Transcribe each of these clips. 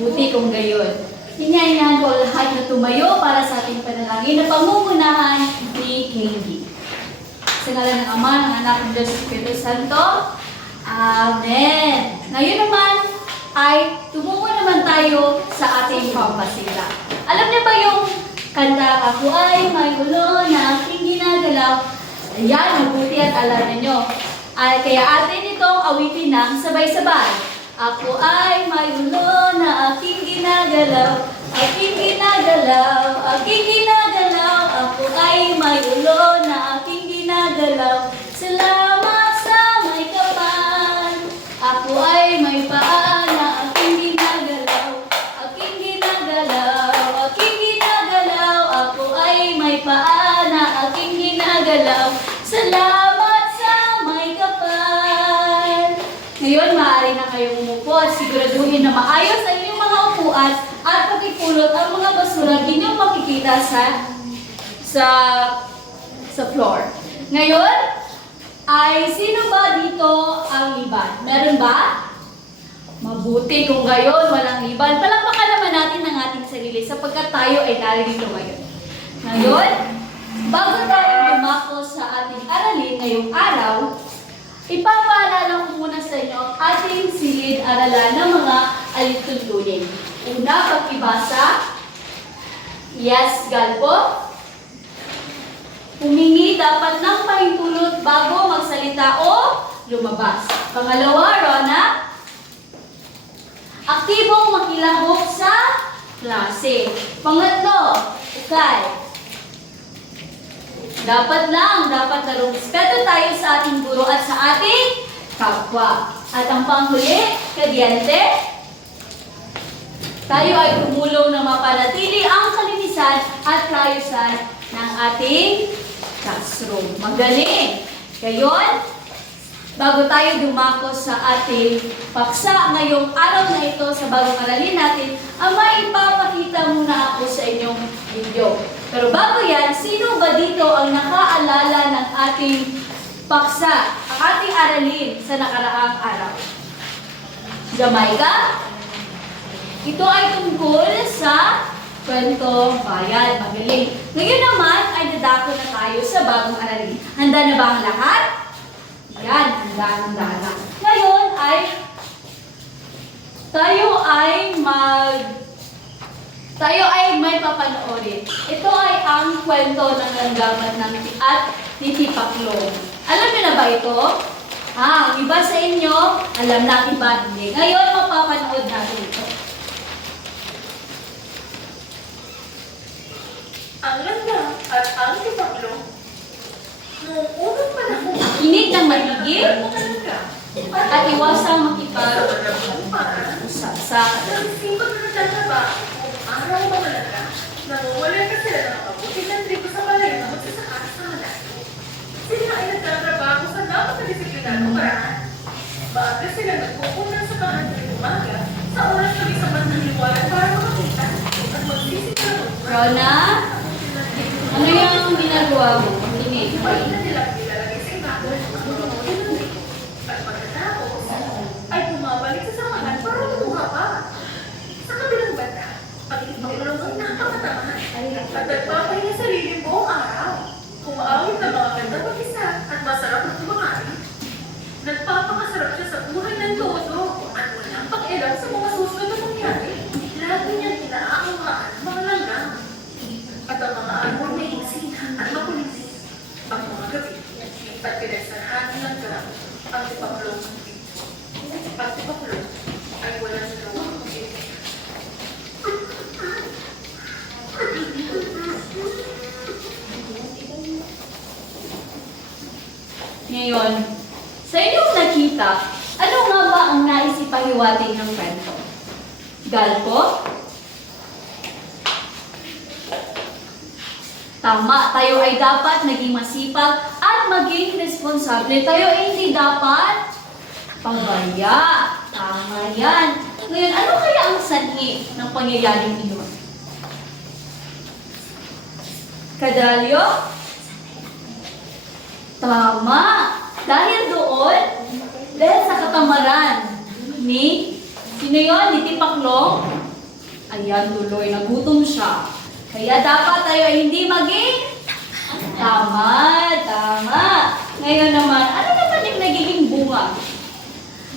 Mabuti kung gayon. Hinyayahan ko lahat na tumayo para sa ating panalangin na pangungunahan ni Candy. Sa ngalan ng Ama, ng Anak, ng Diyos, ng Espiritu Santo. Amen. Ngayon naman ay tumungo naman tayo sa ating pampasila. Alam niyo ba yung kanta, ako ay may ulo na aking ginagalaw? Ayan, mabuti at alam ninyo. Kaya atin itong awitin ng sabay-sabay. Ako ay may ulo na aking ginagalaw, aking ginagalaw, aking ginagalaw. Ako ay may ulo na aking ginagalaw. Salamat sa may kapal. Ako ay may paa na aking ginagalaw, aking ginagalaw, aking ginagalaw. Ako ay may paa na aking ginagalaw. Salamat sa may kapal. Ngayon, maaari na kayong umupo at siguraduhin na maayos ang inyong mga upuan at pagkipulot ang mga basura inyong makikita sa floor. Ngayon, ay sino ba dito ang liban? Meron ba? Mabuti kung gayon, walang liban. Palakpakan naman natin ang ating sarili sapagkat tayo ay narito ngayon. Ngayon, bago tayo dumako sa ating aralin ngayong araw, ipapaalala ko muna sa inyo ang ating silid-aralan ng mga alituntunin. Una, pagkibasa. Yes, galpo. Humingi dapat ng pahintulot bago magsalita o lumabas. Pangalawa, Rona. Aktibong makilahok sa klase. Pangatlo, ukay. Dapat larong respeto tayo sa ating guro at sa ating kapwa. At ang panghuli, kadyente, tayo ay tumulong na mapanatili ang kalinisan at kaayusan ng ating classroom. Magaling! Gayon, bago tayo dumako sa ating paksa ngayong araw na ito sa bagong aralin natin, maipapakita muna ako sa inyong video. Pero bago yan, sino ba dito ang nakaalala ng ating paksa, ang ating aralin sa nakaraang araw? Jamaica? Ito ay tungkol sa kwento bayan. Magaling. Ngayon naman ay dadako na tayo sa bagong aralin. Handa na ba ang lahat? Yan, handa na. Ngayon ay tayo ay may papanoorin. Ito ay ang kwento ng langgamat ng at ni Tipaklo. Alam niyo na ba ito? Ang iba sa inyo, alam na, iba hindi. Ngayon, mapapanood natin ito. Ang langga at ang Tipaklo. Noong unang panahon, Kinig ng maigil mga langga at iwasang makipag-usap sa nagsipag na nagtatrabaho kung araw mga langga, nanguwala ka sila ng mabuti ng trigo sa balay na magsasaka sa malayo. Sila ay nagtatrabaho sa napakadisiplinadong paraan. Maaga sila nagpupunan sa bahan ng umaga sa oras kami sa bandang liwanag para makakita at magsisiguro. Rona, ano yung ginagawa mo? Kinig. Hindi na nila nilalagay sa ibabaw ng mga tulog. At pagkatapos, ay bumabalik sa samahan para kumuha pa. Sa kabilang banda, ang Tipaklo ay nakakatamahan at nagpapahinga sarili buong araw. Kumaawit ng mga ganda mag-isa at masarap na kumakain. Nagpapakasarap siya sa buhay ng todo at walang pakialam sa mga susunod na mangyari. Lagi niyang inaangamaan ang mga langga. At ang mga almon na iksin at makulitin. Ang mga gabi at pinagsarahan ng langga ang Tipaklo. Ang Tipaklo ay walang nagawang pag-ibig. Ngayon, sa inyong nakita, ano nga ba ang nais ipahiwatig ng kwento? Galpo? Tama, tayo ay dapat naging masipag at maging responsable. Tayo ay hindi dapat pabaya. Tama yan. Ngayon, ano kaya ang sanhi ng pangyayaring iyon? Kadalyo? Tama. Dahil doon, dahil sa katamaran ni, sino yun? Ni Tipaklo? Ayan, tuloy, nagutom siya. Kaya dapat tayo ay hindi maging tama. Ngayon naman, ano naman yung nagiging bunga?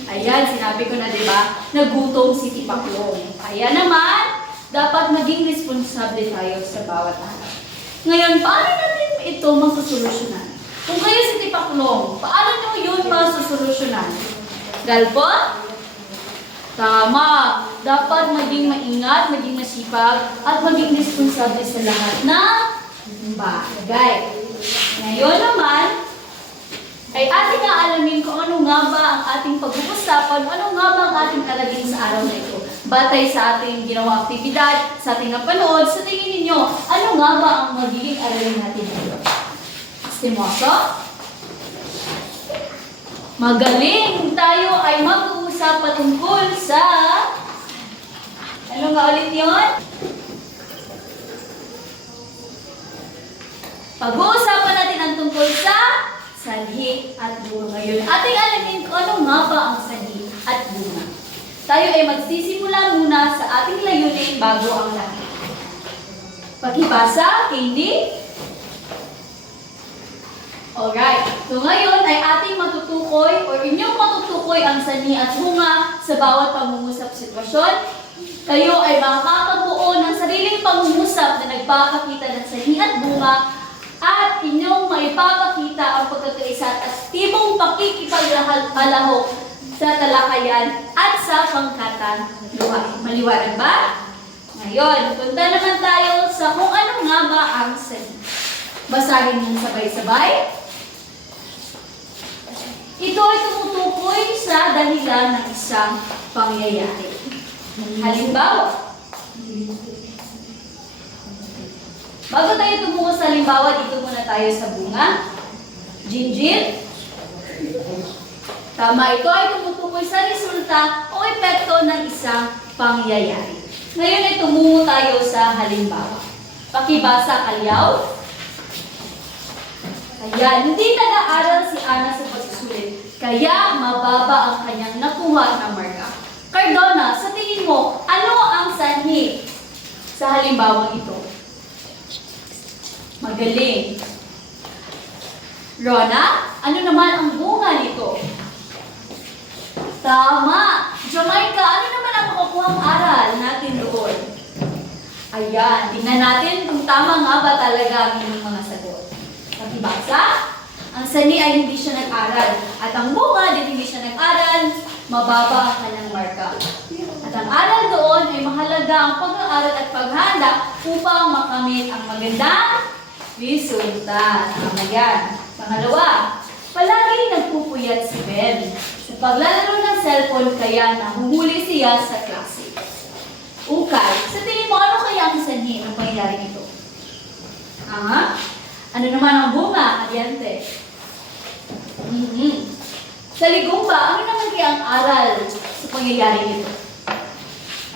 Ayan, sinabi ko na, di ba? Nagutom si Tipaklong. Kaya naman, dapat maging responsable tayo sa bawat araw. Ngayon, paano natin ito masusolusyonan? Kung kayo si Tipaklong, paano nyo yun masusolusyonan? Galpo? Tama. Dapat maging maingat, maging masipag, at maging responsable sa lahat ng bagay. Ngayon naman, ay ating aalamin kung ano nga ba ang ating pag-uusapan, ano nga ba ang ating aralin sa araw na ito. Batay sa ating ginawang aktibidad, sa ating napanood, sa tingin ninyo, ano nga ba ang magiging aralin natin dito? Estimoso? Magaling! Tayo ay mag-uusap patungkol sa... Ano nga ulit yun? Pag-uusapan natin ang tungkol sa sanhi at bunga. Ngayon, ating alamin kung ano nga ba ang sanhi at bunga. Tayo ay magsisimula muna sa ating layunin bago ang lahat. Pakibasa, Candy? Alright. So ngayon ay ating matutukoy or inyong matutukoy ang sanhi at bunga sa bawat pangungusap sitwasyon. Kayo ay makakabuo ng sariling pangungusap na nagpapakita ng sanhi at bunga at inyong maipapakita ang pagkakaisa at aktibong pakikipaglalahok sa talakayan at sa pangkatang luha. Maliwanag ba? Ngayon, punta naman tayo sa kung ano nga ba ang sanhi. Basahin niyo sabay-sabay. Ito ay tumutukoy sa dahilan ng isang pangyayari. Halimbawa, bago tayo tumuko sa halimbawa, dito muna tayo sa bunga. Jinjin. Tama, ito ay tumutukoy sa resulta o epekto ng isang pangyayari. Ngayon ay tumungo tayo sa halimbawa. Pakibasa, Kalyaw. Ayan, hindi nag-aaral si Ana sa pagsusulit, kaya mababa ang kanyang nakuha na marka. Cardona, sa tingin mo, ano ang sanhi sa halimbawang ito? Magaling. Rona, ano naman ang bunga nito? Tama. Jamaica, ano naman ang makukuhang aral natin doon? Ayan, tingnan natin kung tama nga ba talaga ang inyong mga sagot. Pakibasa, ang sanhi ay hindi siya nag-aral. At ang bunga, din hindi siya nag-aral, mababa ang kanyang marka. At ang aral doon ay mahalaga ang pag-aaral at paghanda upang makamit ang magandang resulta. Tama yan. Pangalawa, palaging nagpupuyat si Ben. Sa paglalaro ng cellphone, kaya nahuhuli siya sa klase. Ukay, sa tingin mo, ano kaya ang sanhi ng pangyayari nito? Ano naman ang bunga, Adiante? Sa ligumba, ano naman kaya ang aral sa pangyayari nito?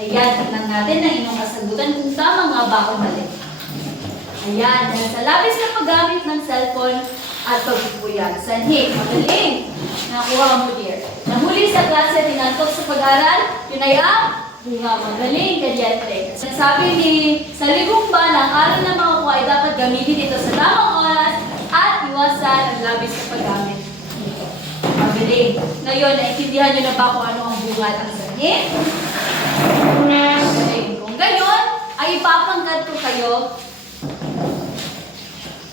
Ayan, tignan natin ang inyong kasagutan kung tama nga ba o mali. Ayan, dahil sa labis na paggamit ng cellphone at pagpupuyat. Sanhi, magaling. Nakuha mo, dear. Nahuli sa klase, tinantok sa pag-aral, yun ay ang bunga. Magaling, Kadiante. Sabi ni sa ligumba na ang aral na makukuha ay dapat gamitin ito sa tamang oras at iwasan ang labis na paggamit nito. Magaling. Ngayon, naintindihan nyo na ba kung ano ang bunga at ang sanhi? Magaling. Kung gayon, ay ipapangkat ko kayo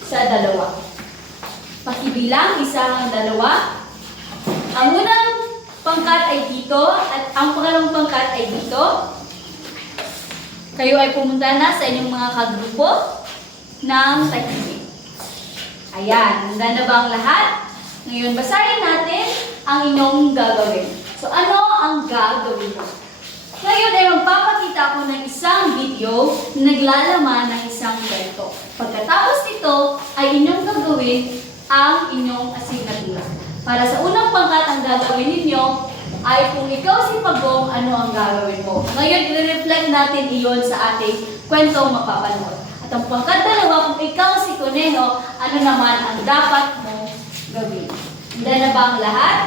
sa dalawa. Pakibilang, isa ang dalawa. Ang unang pangkat ay dito at ang pangalawang pangkat ay dito. Kayo ay pumunta na sa inyong mga kagrupo ng tahimik. Ayan, handa na ba ang lahat? Ngayon, basahin natin ang inyong gagawin. So, ano ang gagawin mo? Ngayon ay magpapakita ako ng isang video na naglalaman ng isang kwento. Pagkatapos nito ay inyong gagawin ang inyong asignatura. Para sa unang pangkat ang gagawin ninyo ay kung ikaw si Pagong, ano ang gagawin mo? Ngayon, i-reflect natin iyon sa ating kwentong mapapanood. At ang pangkat dalawa, kung ikaw si Conejo, ano naman ang dapat mo gawin? Handa na ba ang lahat?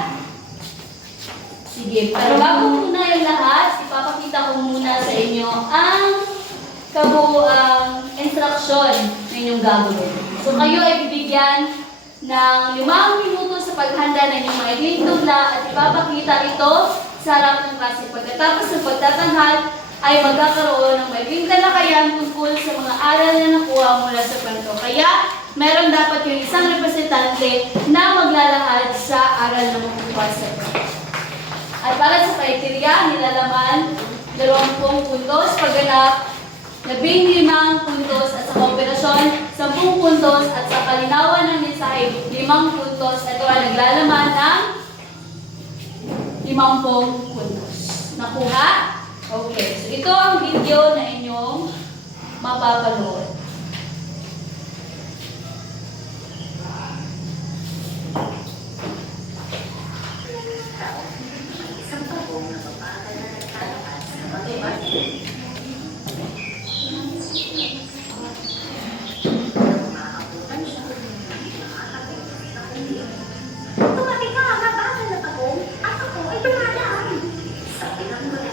Sige, pero bago muna yung lahat, si papakita ko muna sa inyo ang kabuuang instruction na inyong gagawin. So kayo ay bibigyan ng 5 minuto sa paghanda ng inyong maikling tula at ipapakita ito sa harap ng klase. Pagkatapos ng pagtatanghal ay magkakaroon ng maikling talakayan tungkol sa mga aral na nakuha mula sa kwento. Kaya meron dapat yung isang representante na maglalahad sa aral na makuha sa kwento. At para sa criteria, nilalaman 20 puntos, pagganap 15 puntos, at sa kooperasyon 10 puntos, at sa kalinawan ng mensahe 5 puntos. Ito ay naglalaman ng 50 puntos. Nakuha? Okay. So ito ang video na inyong mapapanood. Isang pagong na babagal na nagtalakan sa pag-ibig. Maabutan siya. Tumating ka, mabagal na pagong. At ako ay dumadaan. Sabi ng mga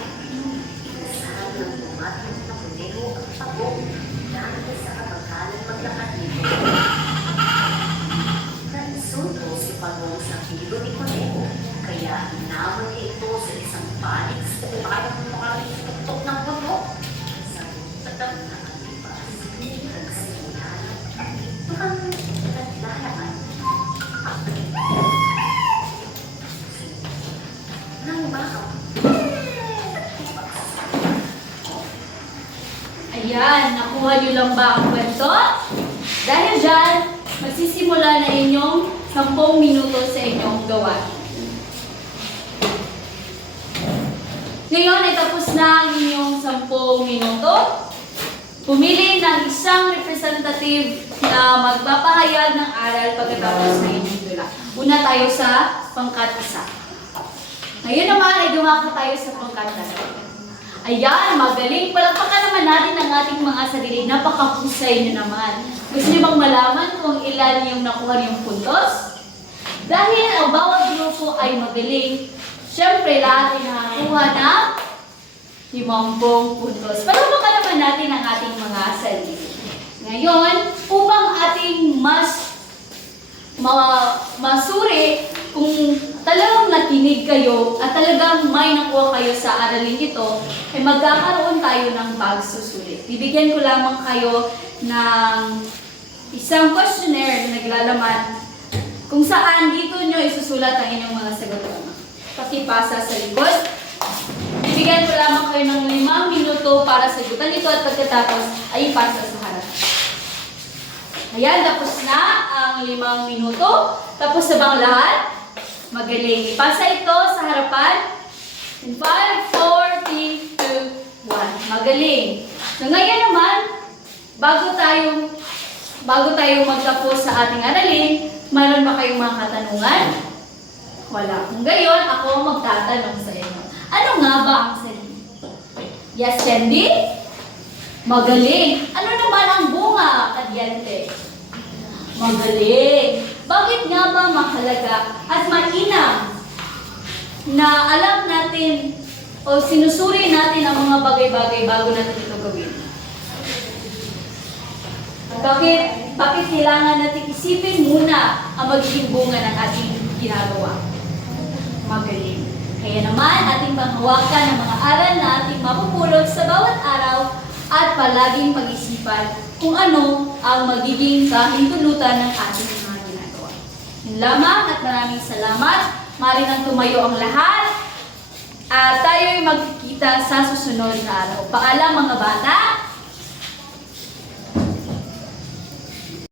inasahan ng tumatang na kuneho ang pagong dahil sa kabagalan maglakad nito. Nagsundo si pagong sa hilo ni kuneho. Kaya inaman niya ito sa isang panig sa parang makalimutok ng puno. Sa tatang na kalipas, nagsimula ito ang naglalaan. Nang bakaw. Ayan, nakuha niyo lang ba ang kwento? Dahil dyan, magsisimula na inyong 10 minuto sa inyong gawain. Ngayon ay tapos na ang inyong 10 minuto. Pumili ng isang representative na magpapahayag ng aral pagkatapos ng inyong tula. Una tayo sa pangkat-1. Ngayon naman ay dumako tayo sa pangkat-2. Ayan, magaling. Palakpakan naman natin ang ating mga sarili. Napakahusay nyo naman. Gusto nyo bang malaman kung ilan yung nakuha yung puntos? Dahil ang bawat grupo ay magaling, siyempre lahat ay nakakuha ng 50 puntos. Palakpakan naman natin ang ating mga sarili. Ngayon, upang ating masuri kung talagang nakinig kayo at talagang may nakuha kayo sa aralin ito, ay magkakaroon tayo ng pagsusulit. Bibigyan ko lamang kayo ng isang questionnaire na naglalaman kung saan dito nyo isusulat ang inyong mga sagot. Pakipasa sa likod. Bibigyan ko lamang kayo ng 5 minuto para sagutan ito at pagkatapos ay ipasa sa harap. Ayan, tapos na ang 5 minuto. Tapos na bang lahat? Magaling. Ipasa ito sa harapan. In 5, 4, 3, 2, 1. Magaling. So ngayon naman, bago tayo magtapos sa ating aralin, mayroon ba kayong mga katanungan? Wala. Kung gayon, ako magtatanong sa inyo. Ano nga ba ang sarili? Yes, Sandy? Magaling. Ano naman ang bunga, Kadyente? Magaling. Bakit nga ba mahalaga at mainam na alam natin o sinusuri natin ang mga bagay-bagay bago natin ito gawin? Bakit kailangan natin isipin muna ang magiging bunga ng ating ginagawa? Magaling. Kaya naman, ating panghawakan ang mga aral na ating mapupulot sa bawat araw at palaging pag-isipan kung ano ang magiging kahintulutan ng ating mga ginagawa. Yun lamang at maraming salamat. Maaari nang tumayo ang lahat at tayo'y magkikita sa susunod na araw. Paalam mga bata!